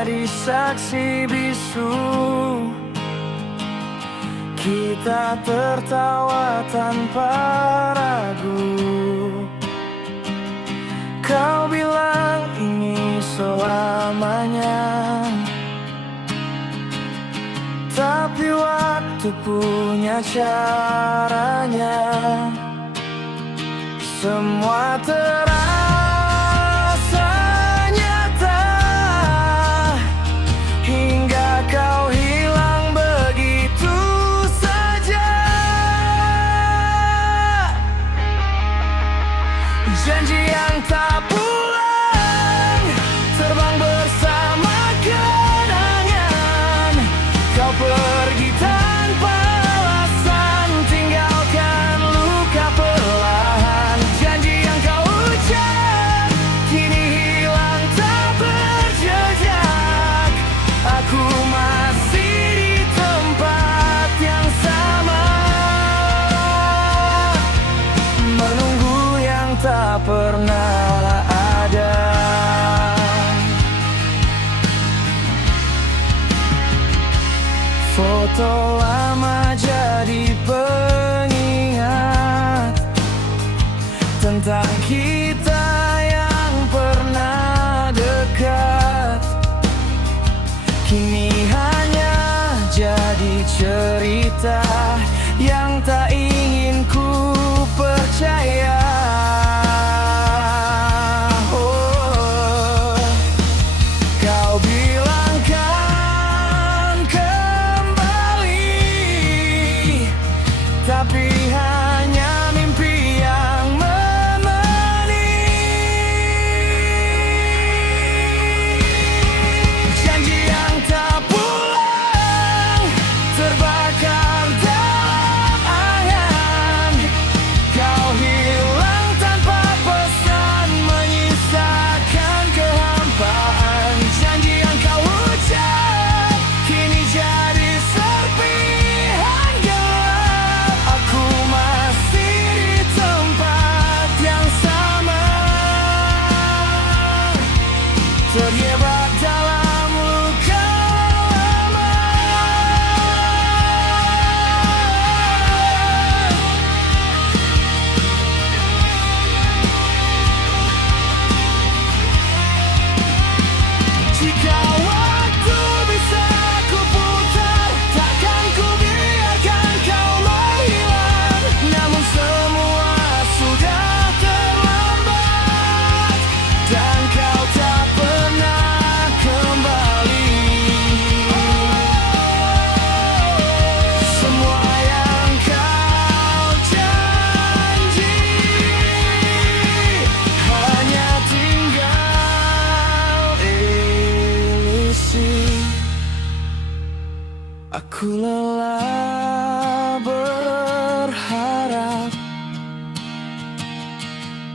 jadi saksi bisu. Kita tertawa tanpa ragu. Kau bilang ini selamanya, tapi waktu punya caranya. Semua terasa nyata hingga kau hilang begitu saja. Janji yang tak pulang, terbang bersama kenangan. Kau pergi tanpa alasan, tinggalkan luka perlahan. Janji yang kau ucap kini hilang tak berjejak. Aku masih di tempat yang sama, menunggu yang tak pernah ada. Foto lama jadi pengingat tentang kita yang pernah dekat. Kini hanya jadi cerita yang tak ingin ku percaya. Oh, kau bilang kan kembali, tapi hanya mimpi yang memeni. Janji yang tak pulang, terbakar dalam angan. Kau hilang tanpa pesan, menyisakan kehampaan. Janji yang kau ucap kini jadi serpihan gelap. Aku masih di tempat yang sama, terjebak dalam luka lama. Jika waktu bisa ku putar, takkan ku biarkan kau menghilang. Namun semua sudah terlambat, dan kau tak pernah kembali. Semua yang kau janji hanya tinggal ilusi. Aku lelah berharap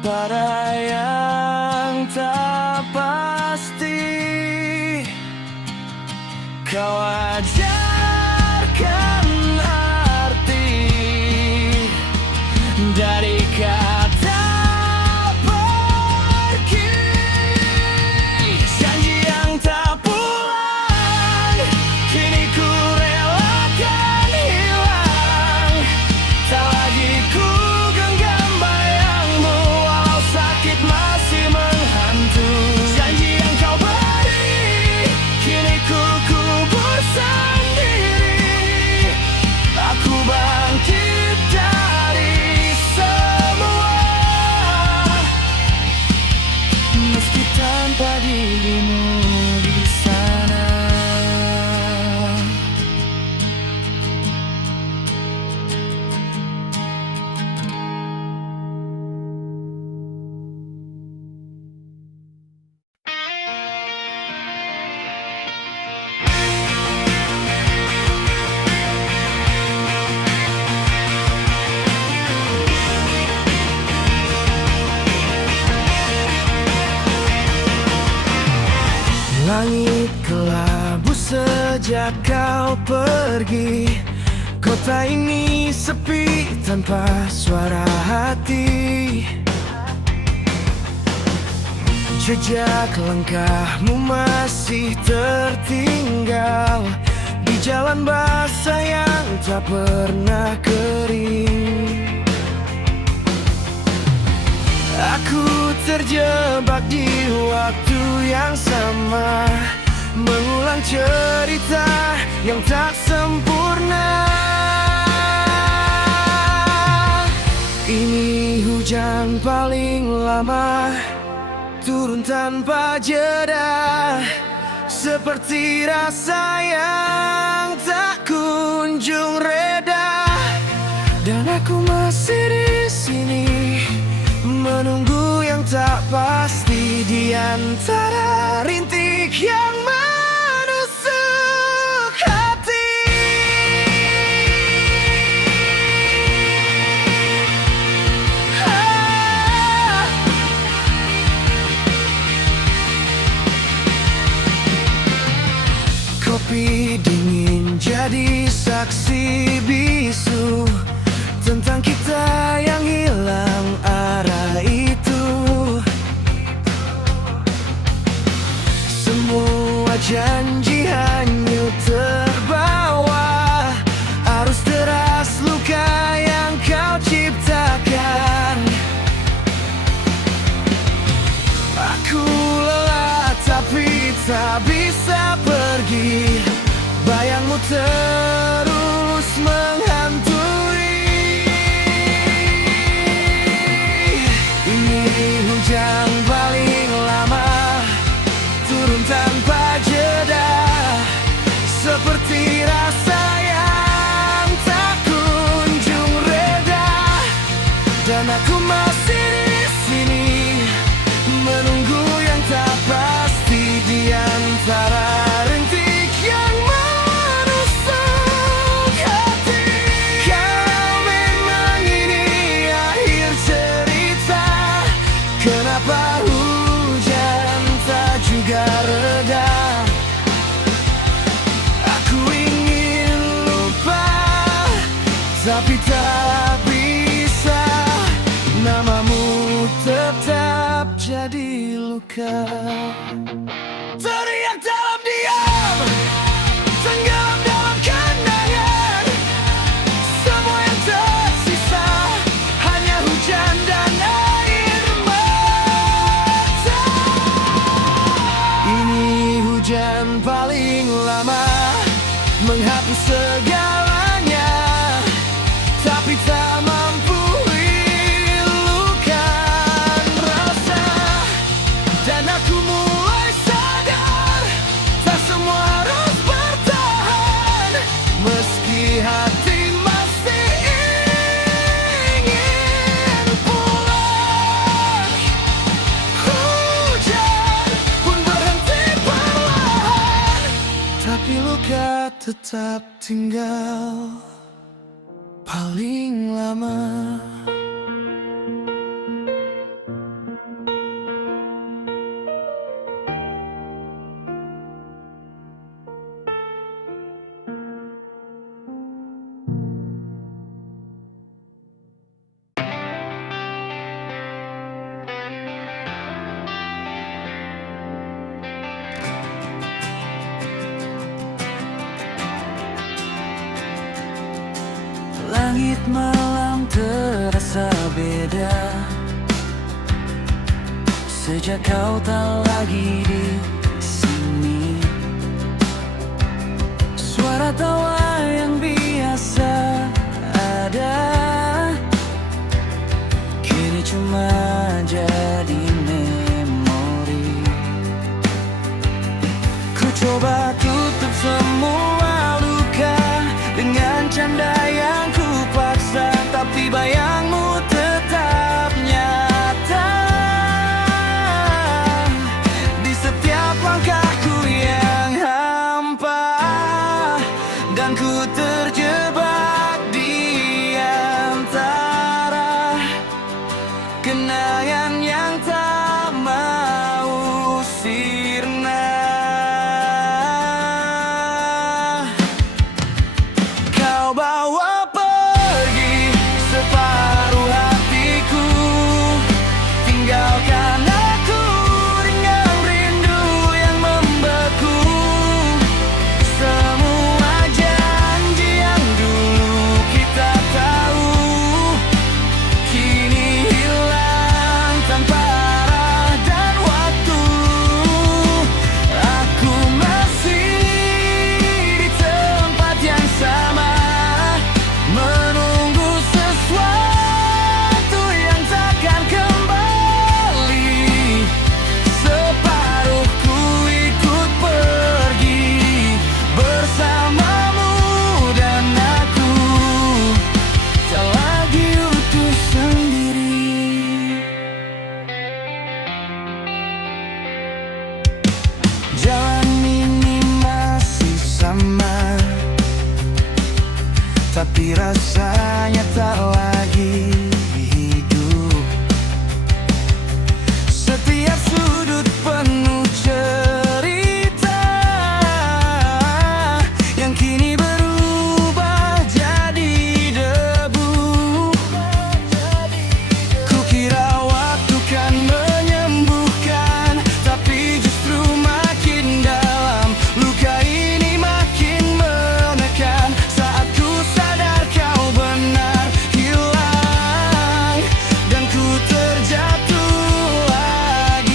pada yang tak pasti. Kau ajarkan arti dari kata pergi. Janji yang tak pulang, kini ku relakan hilang. Tak lagi ku genggam bayangmu, walau sakit masih menghantui. Janji yang kau beri kini ku kubur sendiri. Aku bangkit dari semua, meski tanpa dirimu di sana. Langit kelabu sejak kau pergi. Kota ini sepi tanpa suara hati. Jejak langkahmu masih tertinggal di jalan basah yang tak pernah kering. Aku terjebak di waktu yang sama, mengulang cerita yang tak sempurna. Ini hujan paling lama, turun tanpa jeda, seperti rasa yang tak kunjung reda. Dan aku masih di sini, menunggu yang tak pasti di antara rintik yang menusuk hati. Kopi dingin jadi saksi bisu tentang kita yang hilang arah itu. Semua janji hanyut terbawa arus deras luka yang kau ciptakan. Aku lelah tapi tak bisa pergi, bayangmu terus menghantui. Ini hujan paling lama, turun tanpa jeda, seperti rasa yang tak kunjung reda. Dan aku masih di sini, menunggu yang tak pasti di antara rintik yang menusuk hati. Kalau memang ini akhir cerita, kenapa hujan tak juga reda? Aku ingin lupa, tapi tak bisa. Namamu tetap jadi luka. Teriak dalam diam, tenggelam dalam kenangan. Semua yang tersisa hanya hujan dan air mata. Ini hujan paling lama, menghapus segalanya, tapi tak mampu hilangkan rasa. Dan aku mulai sadar, tak semua harus bertahan, meski hati masih ingin pulang. Hujan pun berhenti perlahan, tapi luka tetap tinggal paling lama. Langit malam terasa beda sejak kau tak lagi di sini. Suara tawa yang biasa ada kini cuma jadi memori. Ku coba tutup semua luka dengan canda yang ku paksa, tapi bayangmu tetap nyata di setiap langkahku yang hampa. Dan ku terjebak di antara kenangan yang tak mau sirna. Tapi rasanya tak lagi hidup. Setiap sudut penuh cerita yang kini berubah jadi debu. Kukira waktu kan menyembuhkan, tapi justru makin dalam. Luka ini makin menekan. Saat ku sadar kau benar hilang, dan ku terjatuh lagi-lagi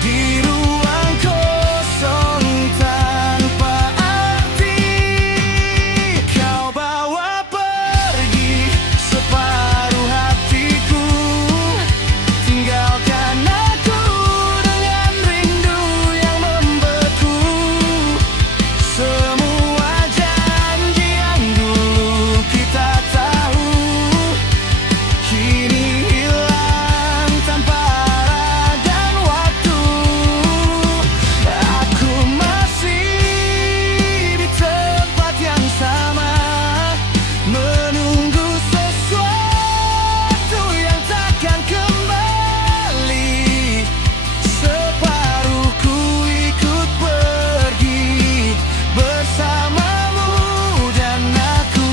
di ruang kosong tanpa arti. Kau bawa pergi separuh hatiku, tinggalkan aku dengan rindu yang membeku. Semua janji yang dulu kita tahu kini hilang tanpa arah dan waktu. Aku masih di tempat yang sama, menunggu sesuatu yang takkan kembali. Separuhku ikut pergi bersamamu, dan aku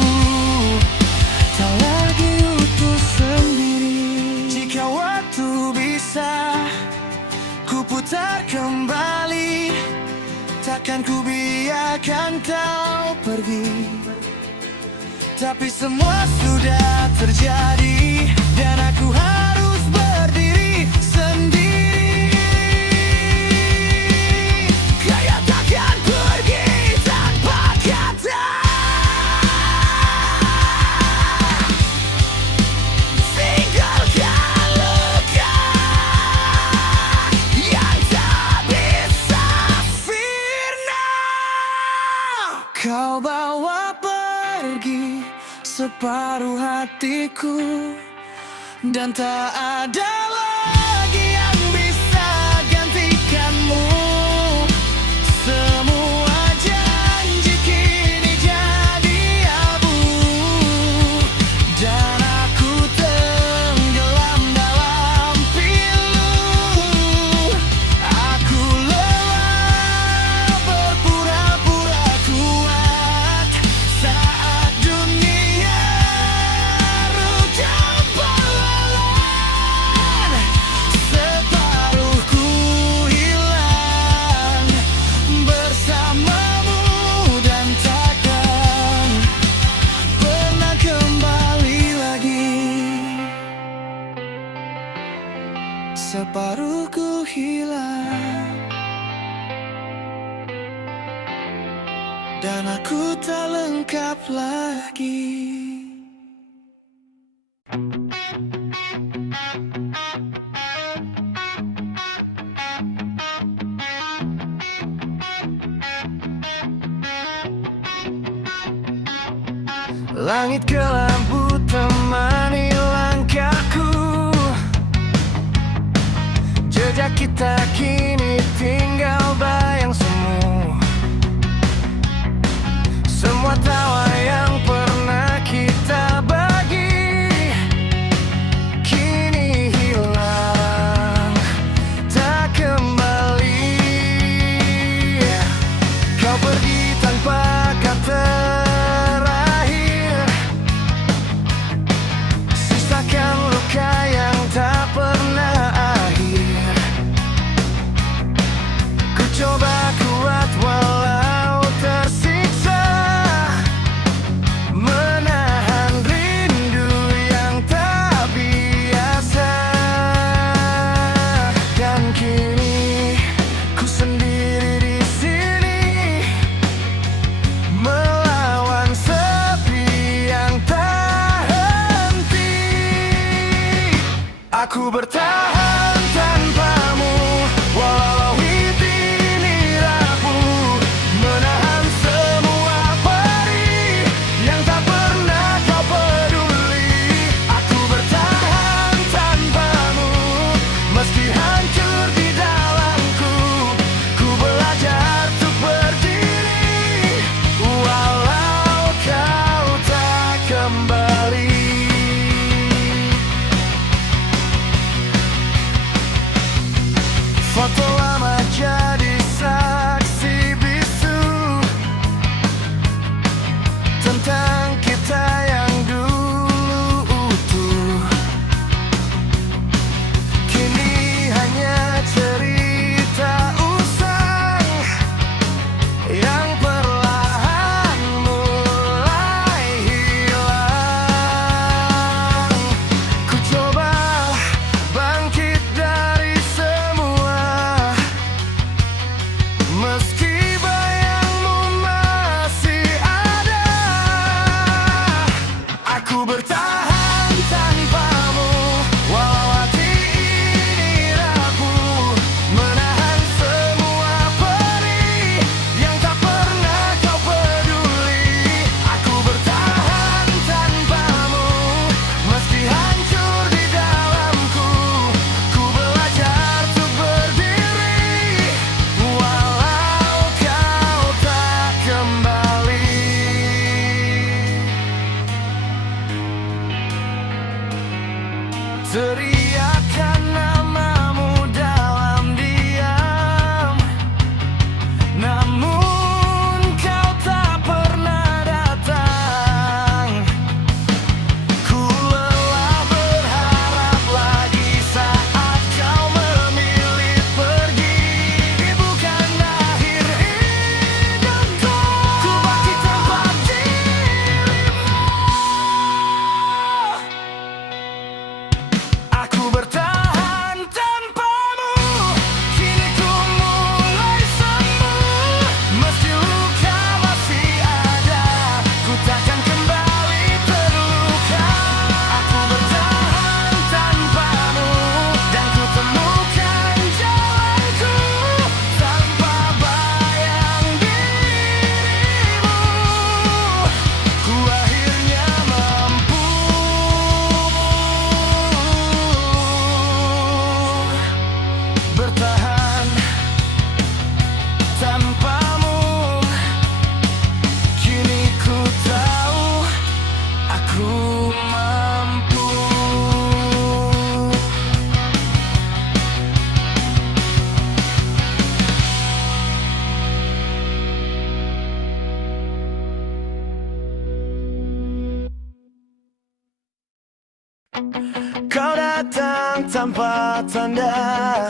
tak lagi utuh sendiri. Jika waktu bisa ku putar kembali, takkan ku biarkan kau pergi. Tapi semua sudah terjadi, dan aku harus berdiri sendiri. Kayak takkan pergi tanpa kata. Tinggalkan luka yang tak bisa sirna. Kau bawa pergi separuh hatiku, dan tak ada lagi yang bisa gantikanmu. Semua janji kini jadi abu, dan aku tenggelam dalam pilu. Aku lelah berpura-pura kuat saat dunia rujak belalang. Separuhku hilang bersamamu, dan takkan pernah kembali lagi. Separuhku hilang, dan aku tak lengkap lagi. Langit kelabu temani langkahku, jejak kita kini tinggal bayang semu. Semua tawa yang pernah kita bagi kini hilang tak kembali. Kau pergi tanpa kata terakhir, sisakan luka yang tak pernah akhir. Kau datang tanpa tanda,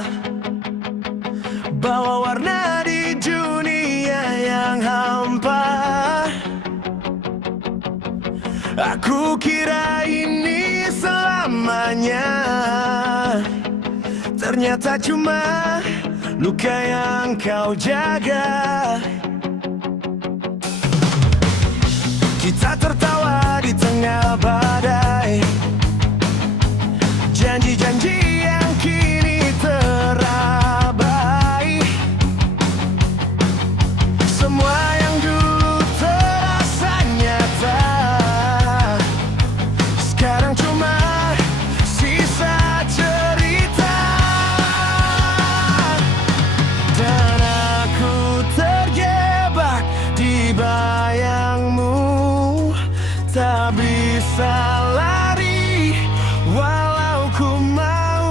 bawa warna di dunia yang hampa. Aku kira ini selamanya, ternyata cuma luka yang kau jaga. Kita tertawa di tengah badai, janji-janji yang kini terabai. Semua yang dulu terasa nyata, sekarang cuma sisa cerita. Dan aku terjebak di bayangmu, tak bisa lari walau ku mau.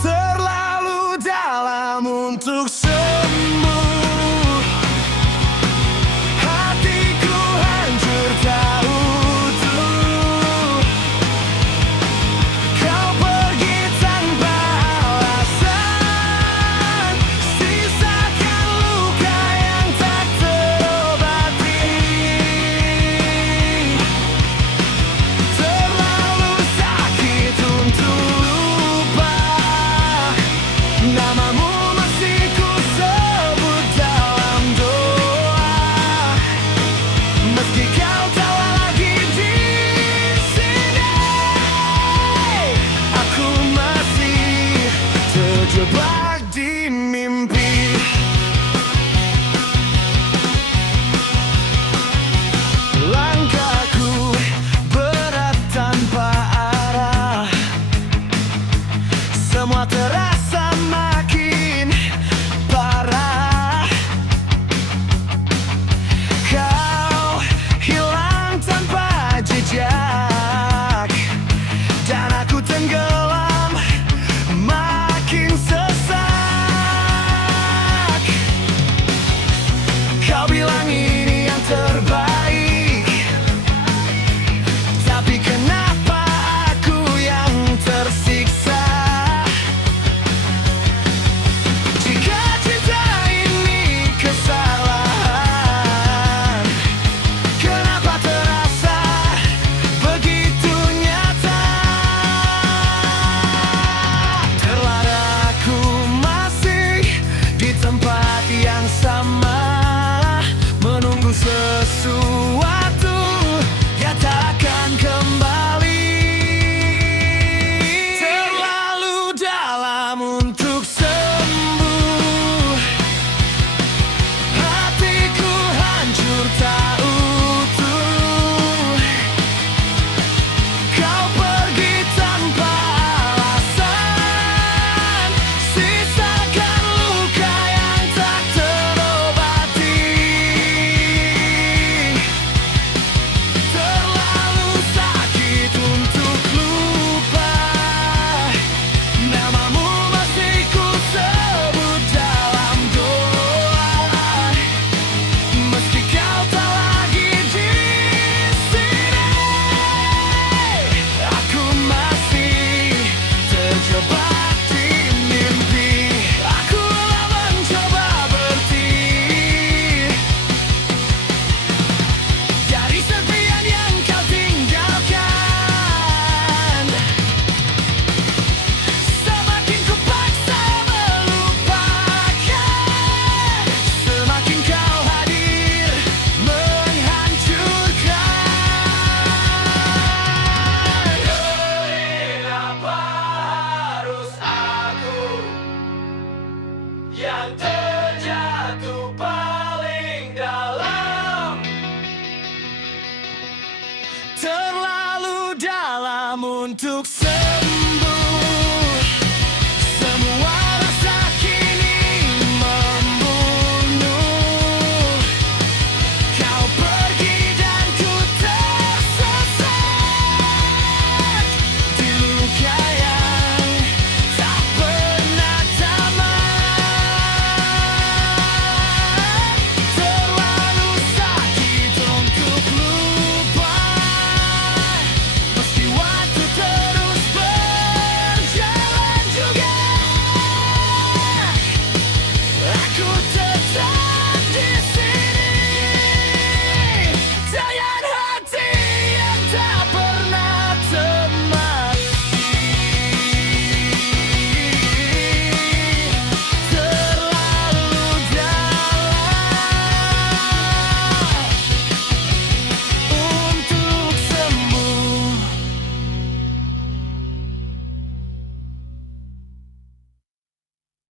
Terlalu dalam untuk sembuh, hatiku hancur tak utuh. Kau pergi tanpa alasan, sisakan luka yang tak terobati. Terlalu sakit untuk lupa, namamu masih ku sebut dalam doa. Meski kau tak lagi di sini, aku masih terjebak.